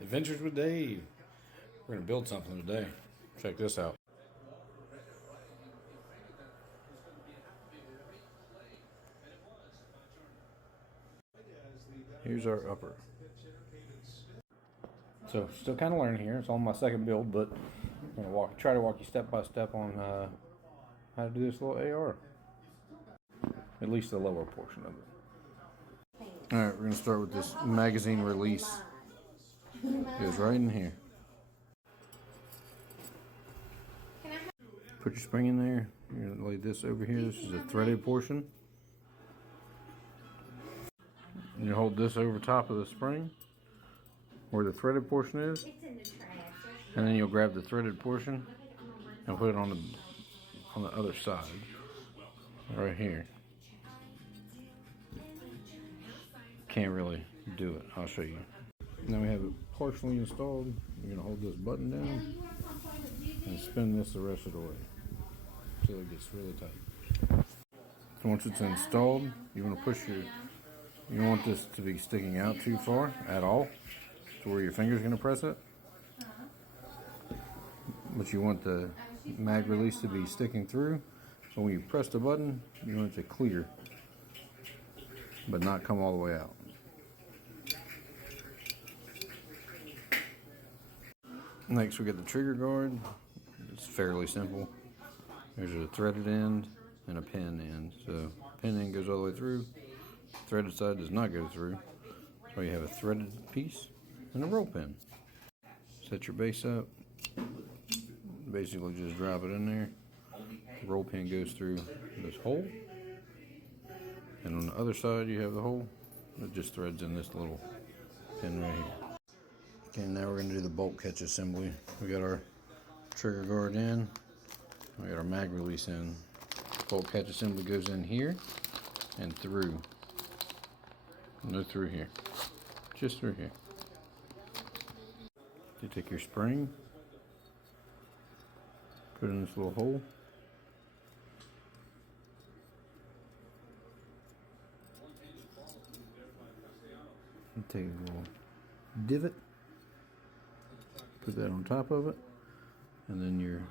Adventures with Dave. We're going to build something today. Check this out. Here's our upper. So still kind of learning here. It's on my second build, but I'm going to try to walk you step by step on how to do this little AR. At least the lower portion of it. Alright, we're going to start with this magazine release. It goes right in here. Put your spring in there. You're going to lay this over here. This is a threaded portion. You hold this over top of the spring where the threaded portion is, and then you'll grab the threaded portion and put it on the other side, right here. Can't really do it. I'll show you. Now we have it partially installed. You're gonna hold this button down and spin this the rest of the way until it gets really tight. So once it's installed, you want to push your. You don't want this to be sticking out too far at all, to where your finger's going to press it. But you want the mag release to be sticking through. So when you press the button, you want it to clear, but not come all the way out. Next we get the trigger guard. It's fairly simple. There's a threaded end and a pin end. So pin end goes all the way through. Threaded side does not go through. So you have a threaded piece and a roll pin. Set your base up. Basically just drop it in there. The roll pin goes through this hole. And on the other side you have the hole. It just threads in this little pin right here. Okay, now we're going to do the bolt catch assembly. We got our trigger guard in. We got our mag release in. Bolt catch assembly goes in here and through. No through here. Just through here. You take your spring, put it in this little hole. You take a little divot, put that on top of it, and then your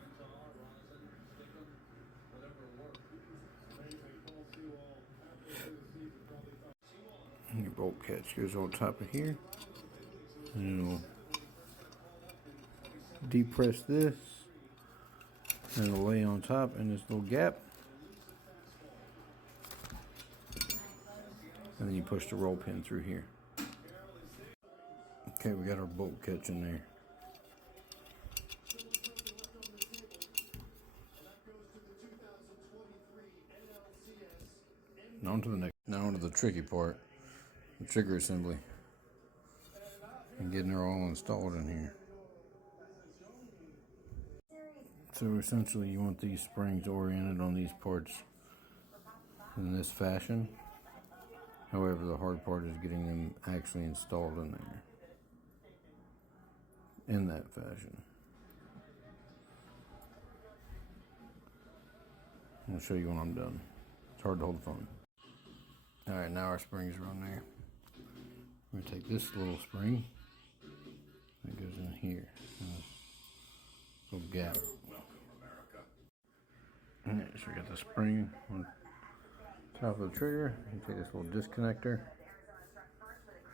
bolt catch goes on top of here, and it'll depress this, and it'll lay on top in this little gap, and then you push the roll pin through here. Okay, we got our bolt catch in there. Now on to the next. Now onto the tricky part. The trigger assembly and getting her all installed in here. So essentially you want these springs oriented on these parts in this fashion. However, the hard part is getting them actually installed in there in that fashion. I'll show you when I'm done. It's hard to hold the phone. Alright, now our springs are on there. We're going to take this little spring that goes in here, little gap. Alright, so we got the spring on top of the trigger. You take this little disconnector,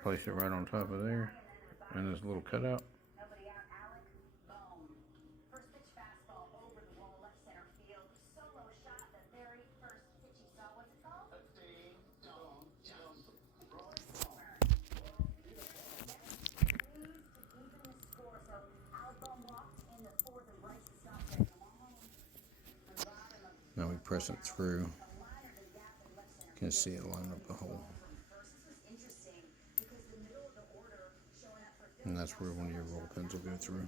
place it right on top of there, and this little cutout. Now we press it through. You can see it line up the hole. And that's where one of your roll pins will go through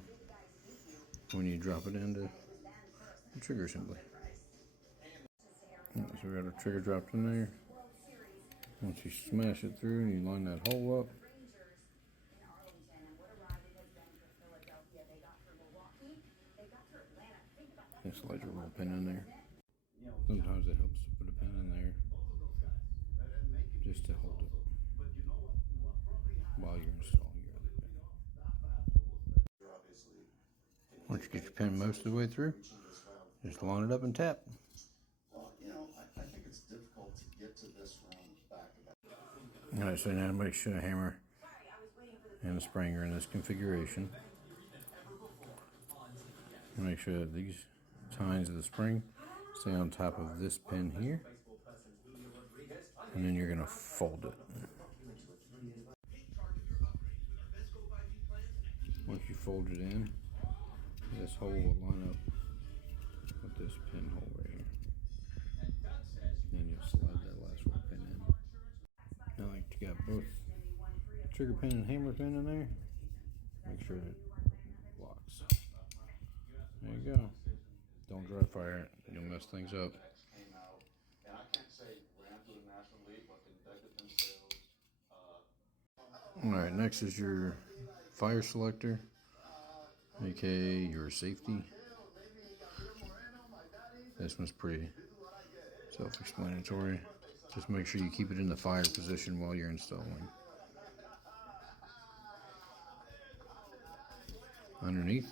when you drop it into the trigger assembly. So we got our trigger dropped in there. Once you smash it through and you line that hole up, just slide your roll pin in there. Sometimes it helps to put a pin in there just to hold it while you're installing your other pin. Once you get your pin most of the way through, just line it up and tap. Well, I think it's difficult to get to this round back. Alright, so now make sure the hammer and the spring are in this configuration. Make sure that these tines of the spring stay on top of this pin here. And then you're going to fold it. Once you fold it in, this hole will line up with this pinhole right here. Then you'll slide that last little pin in. Now that you got both trigger pin and hammer pin in there, make sure it locks. There you go. Don't dry fire it, you'll mess things up. And I can't say ran through the National League, but conducted themselves. Alright, next is your fire selector, aka your safety. This one's pretty self-explanatory. Just make sure you keep it in the fire position while you're installing. Underneath,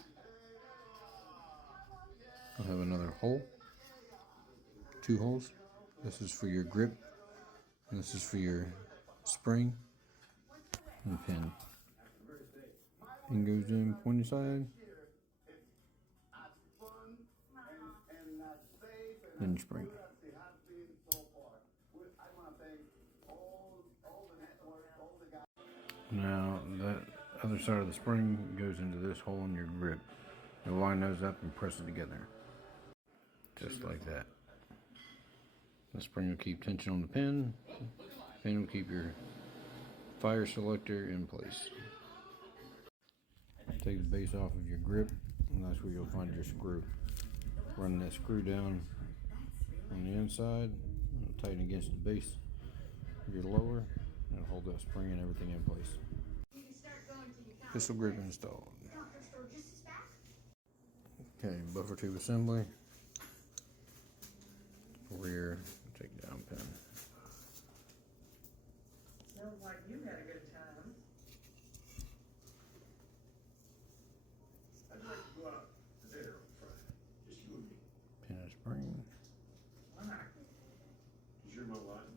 I'll have another hole, 2 holes. This is for your grip, and this is for your spring and pin. Pin goes in pointy side, then spring. Now that other side of the spring goes into this hole in your grip. You'll line those up and press it together. Just like that. The spring will keep tension on the pin. Pin will keep your fire selector in place. Take the base off of your grip, and that's where you'll find your screw. Run that screw down on the inside, and it'll tighten against the base of your lower, and it'll hold that spring and everything in place. Pistol grip installed. Okay, buffer tube assembly. Rear takedown pin. Sounds like you had a good time. I'd like to go out to dinner on Friday. Just you and me. Pin and spring. Why not? Because you're my wife.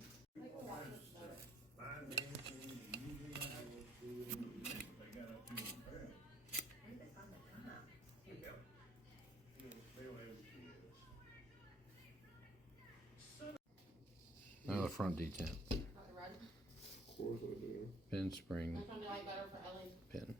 Now the front detent. Pin, spring, pin.